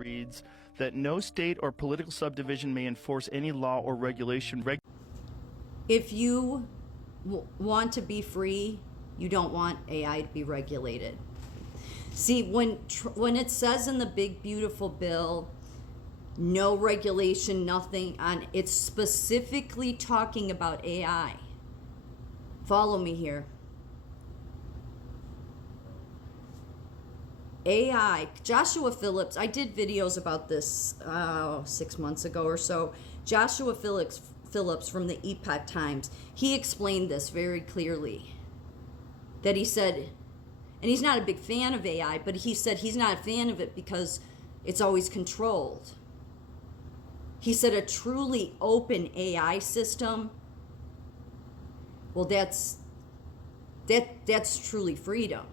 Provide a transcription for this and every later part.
reads that no state or political subdivision may enforce any law or regulation. If you want to be free, you don't want AI to be regulated. See, when it says in the big beautiful bill, no regulation, nothing on, it's specifically talking about AI. Follow me here. AI, Joshua Phillips, I did videos about this 6 months ago or so. Joshua Phillips from the Epoch Times, he explained this very clearly. That he said, and he's not a big fan of AI, but he said he's not a fan of it because it's always controlled. He said a truly open AI system, well, that's truly freedom.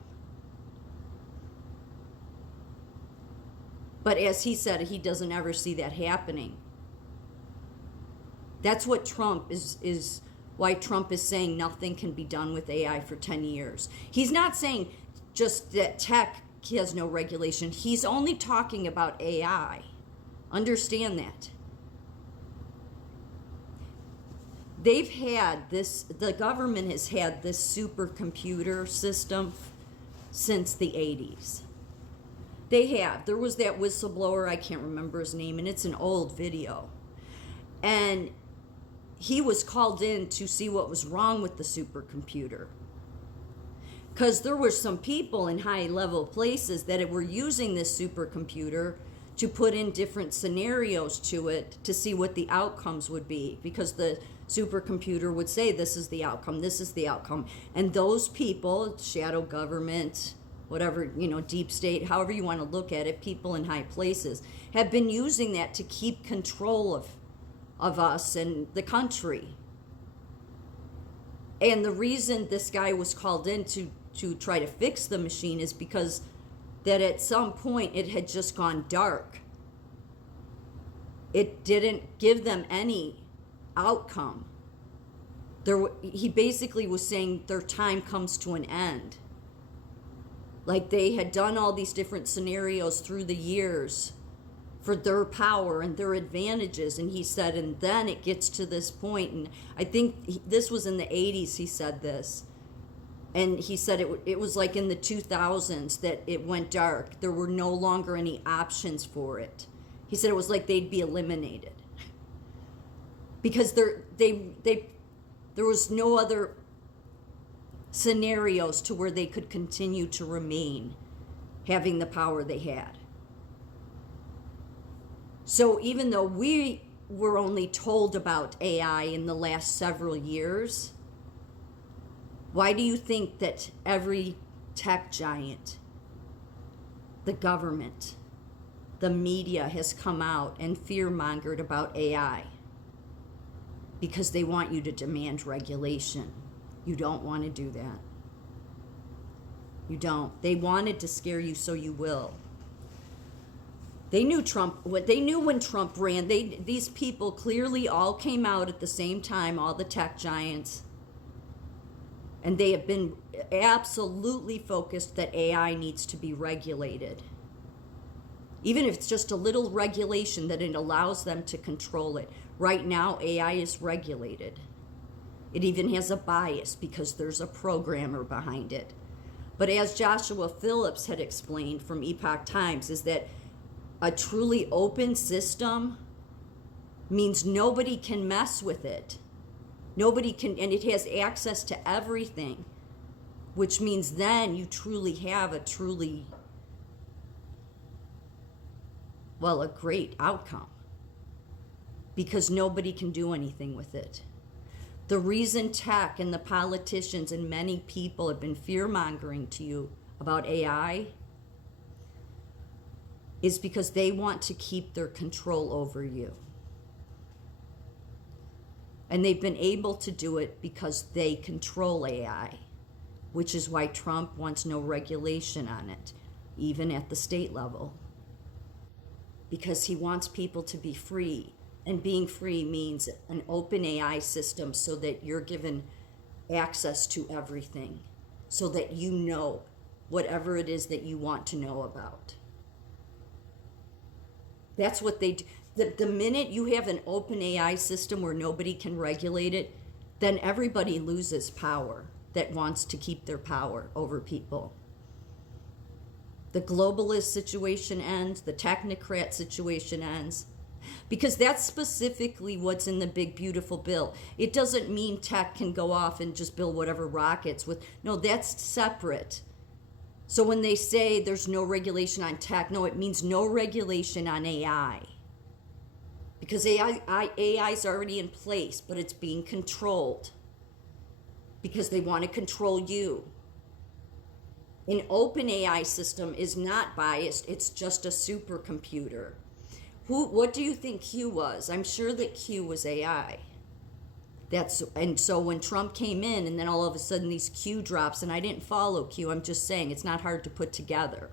But as he said, he doesn't ever see that happening. That's what Trump is why Trump is saying nothing can be done with AI for 10 years. He's not saying just that tech has no regulation. He's only talking about AI. Understand that. They've had this, the government has had this supercomputer system since the 80s. They have. There was that whistleblower, I can't remember his name, and it's an old video. And he was called in to see what was wrong with the supercomputer. Because there were some people in high-level places that were using this supercomputer to put in different scenarios to it to see what the outcomes would be. Because the supercomputer would say, this is the outcome, this is the outcome. And those people, shadow government, whatever, deep state, however you want to look at it, people in high places, have been using that to keep control of us and the country. And the reason this guy was called in to try to fix the machine is because that at some point it had just gone dark. It didn't give them any outcome. He basically was saying their time comes to an end. Like they had done all these different scenarios through the years for their power and their advantages. And he said, and then it gets to this point, and I think this was in the 80s he said this. And he said it was like in the 2000s that it went dark. There were no longer any options for it. He said it was like they'd be eliminated. Because there was no other scenarios to where they could continue to remain having the power they had. So even though we were only told about AI in the last several years, why do you think that every tech giant, the government, the media has come out and fear-mongered about AI? Because they want you to demand regulation. You don't want to do that. You don't. They wanted to scare you, so you will. They knew when Trump ran. These people clearly all came out at the same time, all the tech giants. And they have been absolutely focused that AI needs to be regulated. Even if it's just a little regulation that it allows them to control it. Right now, AI is regulated. It even has a bias because there's a programmer behind it. But as Joshua Phillips had explained from Epoch Times, is that a truly open system means nobody can mess with it. Nobody can, and it has access to everything, which means then you truly have a great outcome. Because nobody can do anything with it. The reason tech and the politicians and many people have been fear-mongering to you about AI is because they want to keep their control over you. And they've been able to do it because they control AI, which is why Trump wants no regulation on it, even at the state level. Because he wants people to be free. And being free means an open AI system so that you're given access to everything, so that you know whatever it is that you want to know about. That's what they do. The minute you have an open AI system where nobody can regulate it, then everybody loses power that wants to keep their power over people. The globalist situation ends, the technocrat situation ends. Because that's specifically what's in the big beautiful bill. It doesn't mean tech can go off and just build whatever rockets with. No, that's separate. So when they say there's no regulation on tech, no, it means no regulation on AI. Because AI is already in place, but it's being controlled. Because they want to control you. An open AI system is not biased, it's just a supercomputer. What do you think Q was? I'm sure that Q was AI. And so when Trump came in and then all of a sudden these Q drops, and I didn't follow Q, I'm just saying it's not hard to put together.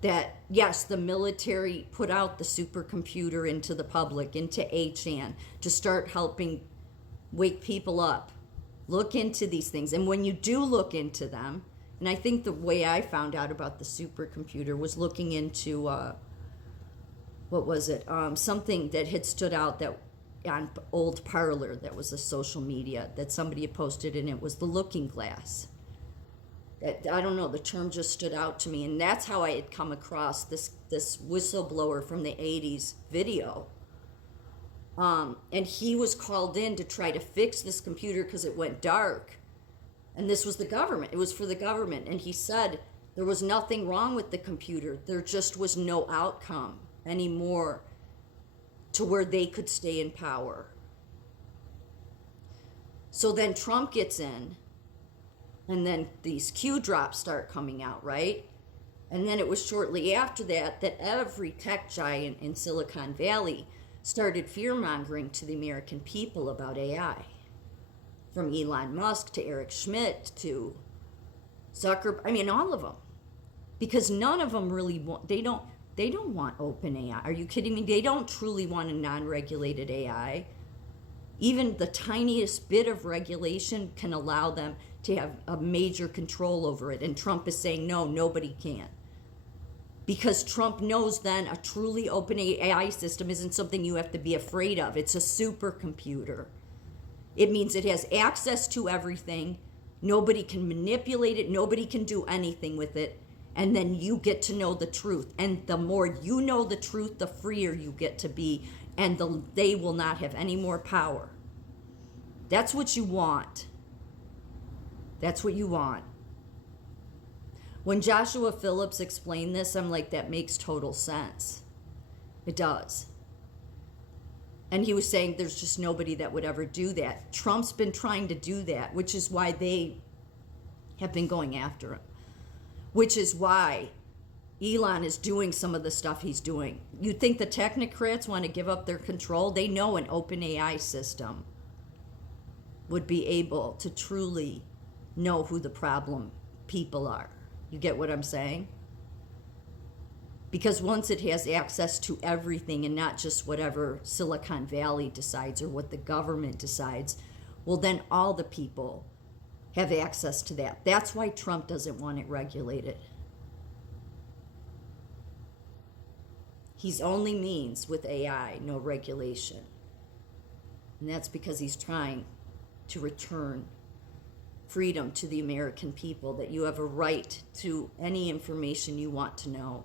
That yes, the military put out the supercomputer into the public, into HAN, to start helping wake people up. Look into these things. And when you do look into them, and I think the way I found out about the supercomputer was looking into, what was it? Something that had stood out that on Old Parlor, that was a social media that somebody had posted, and it was the looking glass. That, I don't know, the term just stood out to me, and that's how I had come across this whistleblower from the 80s video. And he was called in to try to fix this computer because it went dark. And this was the government. It was for the government. And he said there was nothing wrong with the computer. There just was no outcome anymore to where they could stay in power. So then Trump gets in, and then these Q drops start coming out, right? And then it was shortly after that that every tech giant in Silicon Valley started fear-mongering to the American people about AI. From Elon Musk to Eric Schmidt to Zuckerberg, I mean, all of them. Because none of them really want, they don't want open AI. Are you kidding me? They don't truly want a non-regulated AI. Even the tiniest bit of regulation can allow them to have a major control over it. And Trump is saying, no, nobody can. Because Trump knows then a truly open AI system isn't something you have to be afraid of. It's a supercomputer. It means it has access to everything. Nobody can manipulate it. Nobody can do anything with it. And then you get to know the truth. And the more you know the truth, the freer you get to be. And they will not have any more power. That's what you want. That's what you want. When Joshua Phillips explained this, I'm like, that makes total sense. It does. And he was saying there's just nobody that would ever do that. Trump's been trying to do that, which is why they have been going after him. Which is why Elon is doing some of the stuff he's doing. You think the technocrats want to give up their control? They know an open AI system would be able to truly know who the problem people are. You get what I'm saying? Because once it has access to everything and not just whatever Silicon Valley decides or what the government decides, well, then all the people have access to that. That's why Trump doesn't want it regulated. He's only means with AI, no regulation. And that's because he's trying to return freedom to the American people, that you have a right to any information you want to know.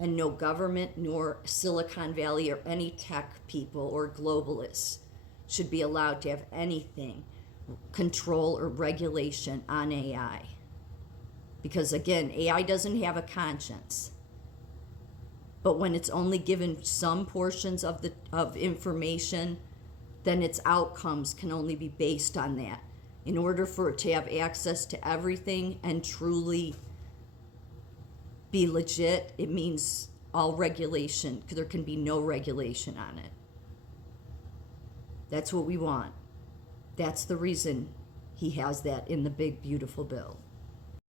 And no government nor Silicon Valley or any tech people or globalists should be allowed to have anything, control or regulation on AI. Because again, AI doesn't have a conscience. But when it's only given some portions of information, then its outcomes can only be based on that. In order for it to have access to everything and truly be legit, it means all regulation, because there can be no regulation on it. That's what we want. That's the reason he has that in the big beautiful bill.